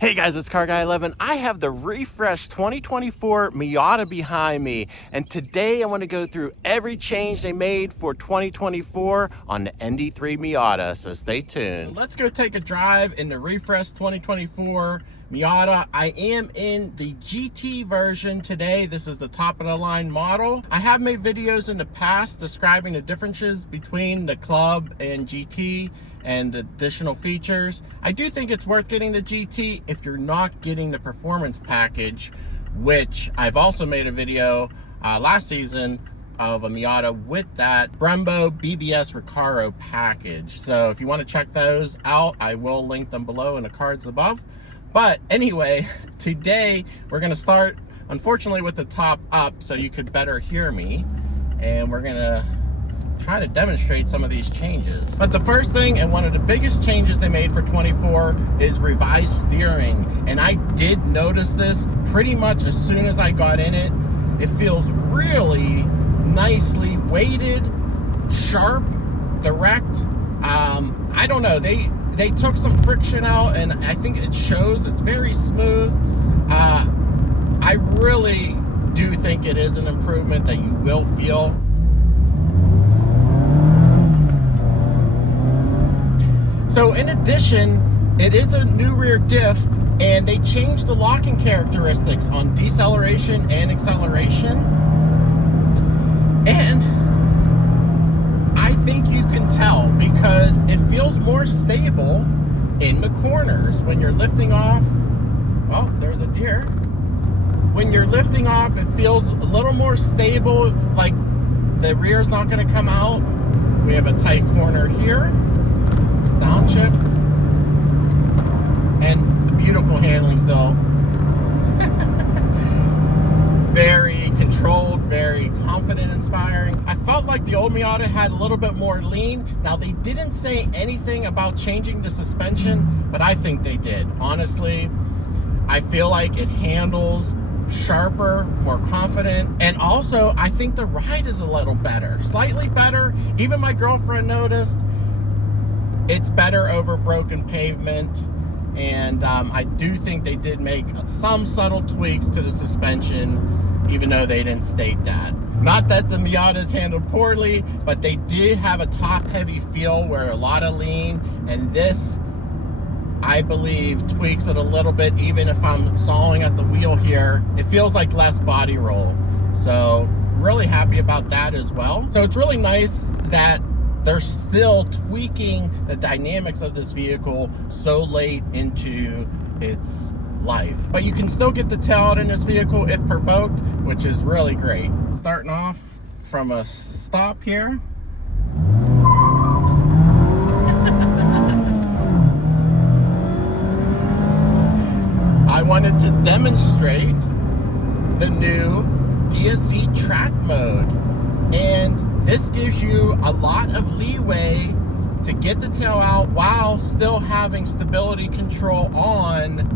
Hey guys, it's Car Guy 11. I have the refreshed 2024 Miata behind me, and today I want to go through every change they made for 2024 on the ND3 Miata, so stay tuned. Let's go take a drive in the refreshed 2024 Miata. I am in the GT version today. This is the top of the line model. I have made videos in the past describing the differences between the Club and GT and additional features. I do think it's worth getting the GT if you're not getting the performance package, which I've also made a video last season of a Miata with that Brembo BBS Recaro package. So if you want to check those out, I will link them below in the cards above. But anyway, today we're going to start, unfortunately, with the top up so you could better hear me, and we're going to try to demonstrate some of these changes. But the first thing, and one of the biggest changes they made for 24, is revised steering. And I did notice this pretty much as soon as I got in it. It feels really nicely weighted, sharp, direct. I don't know, they took some friction out, and I think it shows. It's very smooth. I really do think it is an improvement that you will feel. So in addition, it is a new rear diff, and they changed the locking characteristics on deceleration and acceleration. And I think you can tell because it feels more stable in the corners when you're lifting off. Well, there's a deer. When you're lifting off, it feels a little more stable, like the rear is not going to come out. We have a tight corner here. Downshift, and beautiful handling still. Very controlled, very confident, inspiring. I felt like the old Miata had a little bit more lean. Now, they didn't say anything about changing the suspension, but I think they did. Honestly, I feel like it handles sharper, more confident, and also I think the ride is a little better, slightly better. Even my girlfriend noticed. It's better over broken pavement, and I do think they did make some subtle tweaks to the suspension, even though they didn't state that. Not that the Miata's handled poorly, but they did have a top-heavy feel where a lot of lean, and this, I believe, tweaks it a little bit. Even if I'm sawing at the wheel here, it feels like less body roll. So really happy about that as well. So it's really nice that they're still tweaking the dynamics of this vehicle so late into its life. But you can still get the tail out in this vehicle if provoked, which is really great. Starting off from a stop here. I wanted to demonstrate the new DSC track mode, and this gives you a lot of leeway to get the tail out while still having stability control on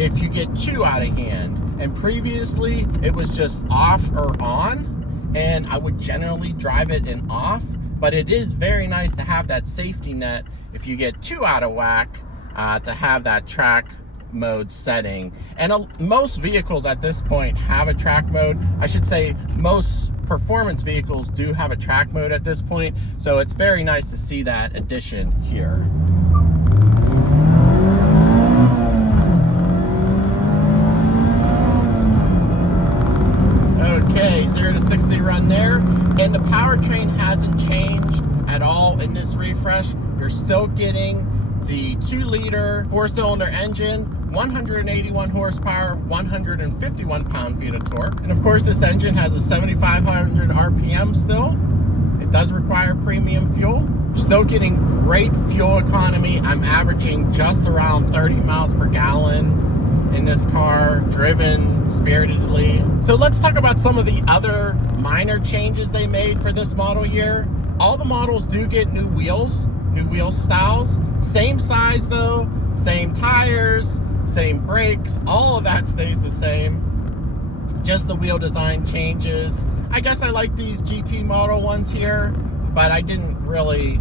if you get too out of hand. And previously it was just off or on, and I would generally drive it in off, but it is very nice to have that safety net if you get too out of whack, to have that track mode setting. And most vehicles at this point have a track mode. I should say most performance vehicles do have a track mode at this point, so it's very nice to see that addition here. Okay, 0 to 60 run there, and the powertrain hasn't changed at all in this refresh. You're still getting the 2-liter 4-cylinder engine, 181 horsepower, 151 pound-feet of torque. And of course, this engine has a 7,500 RPM still. It does require premium fuel. Still getting great fuel economy. I'm averaging just around 30 miles per gallon in this car, driven spiritedly. So let's talk about some of the other minor changes they made for this model year. All the models do get new wheels, new wheel styles. Same size though, same tires, same brakes, all of that stays the same. Just the wheel design changes. I guess I like these GT model ones here, but I didn't really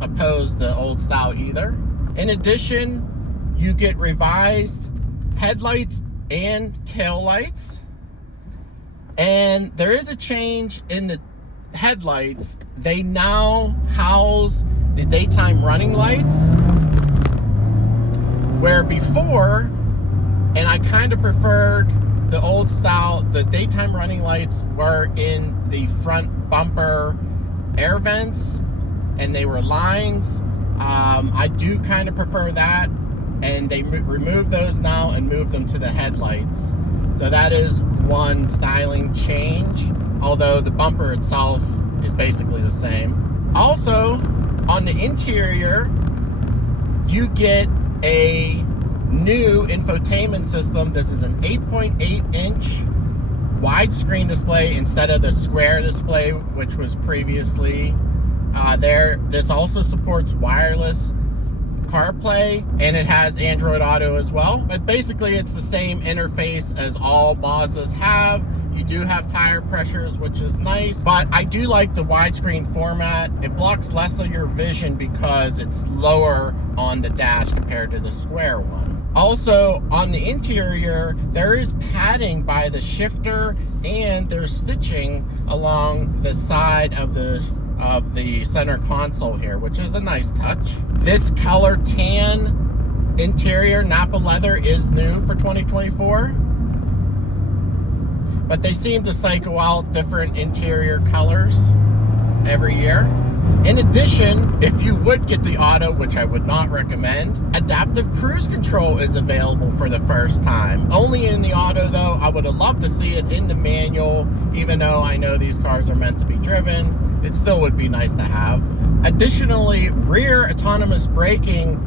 oppose the old style either. In addition, You get revised headlights and tail lights. And there is a change in the headlights. They now house the daytime running lights, where before, and I kind of preferred the old style, the daytime running lights were in the front bumper air vents and they were lines. I do kind of prefer that, and they removed those now and moved them to the headlights. So that is one styling change, although the bumper itself is basically the same. Also, on the interior, you get a new infotainment system. This is an 8.8-inch widescreen display instead of the square display, which was previously there. This also supports wireless CarPlay, and it has Android Auto as well. But basically, it's the same interface as all Mazdas have. You do have tire pressures, which is nice, but I do like the widescreen format. It blocks less of your vision because it's lower on the dash compared to the square one. Also, on the interior, there is padding by the shifter, and there's stitching along the side of the center console here, which is a nice touch. This color tan interior Napa leather is new for 2024. But they seem to cycle out different interior colors every year. In addition, if you would get the auto, which I would not recommend, adaptive cruise control is available for the first time. Only in the auto though. I would have loved to see it in the manual, even though I know these cars are meant to be driven. It still would be nice to have. Additionally, rear autonomous braking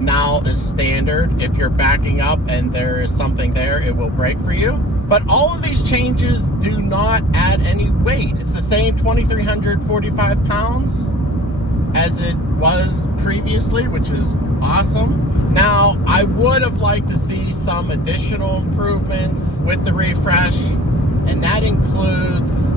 now is standard. If you're backing up and there is something there, it will brake for you. But all of these changes do not add any weight. It's the same 2,345 pounds as it was previously, which is awesome. Now, I would have liked to see some additional improvements with the refresh, and that includes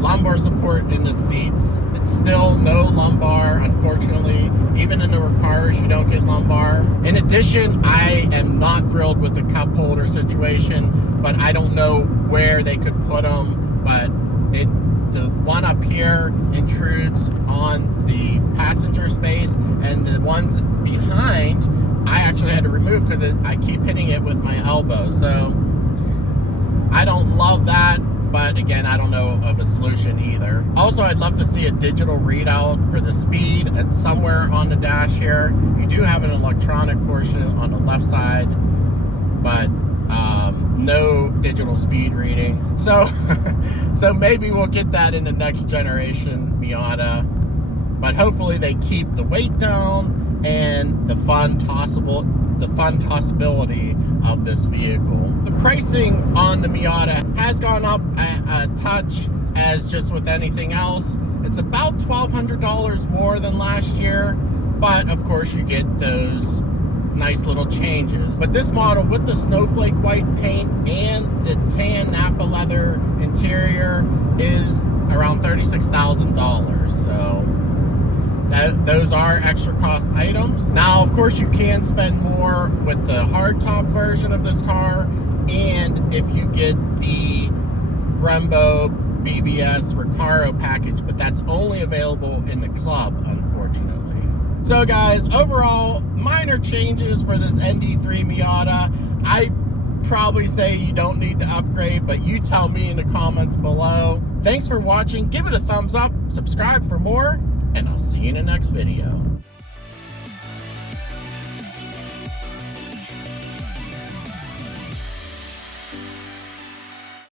lumbar support in the seats. It's still no lumbar, unfortunately. Even in the Recaros, you don't get lumbar. In addition, I am not thrilled with the cup holder situation, but I don't know where they could put them. But the one up here intrudes on the passenger space, and the ones behind, I actually had to remove because I keep hitting it with my elbow. So I don't love that. But again, I don't know of a solution either. Also, I'd love to see a digital readout for the speed. It's somewhere on the dash here. You do have an electronic portion on the left side, but no digital speed reading. So, so maybe we'll get that in the next generation Miata. But hopefully they keep the weight down and the fun tossability of this vehicle. The pricing on the Miata has gone up a touch, as just with anything else. It's about $1,200 more than last year, but of course you get those nice little changes. But this model with the snowflake white paint and the tan Napa leather interior is around $36,000. So those are extra cost items. Now, of course, you can spend more with the hardtop version of this car, and if you get the Brembo BBS Recaro package, but that's only available in the club, unfortunately. So guys, overall, minor changes for this ND3 Miata. I probably say you don't need to upgrade, but you tell me in the comments below. Thanks for watching. Give it a thumbs up, subscribe for more, and I'll see you in the next video.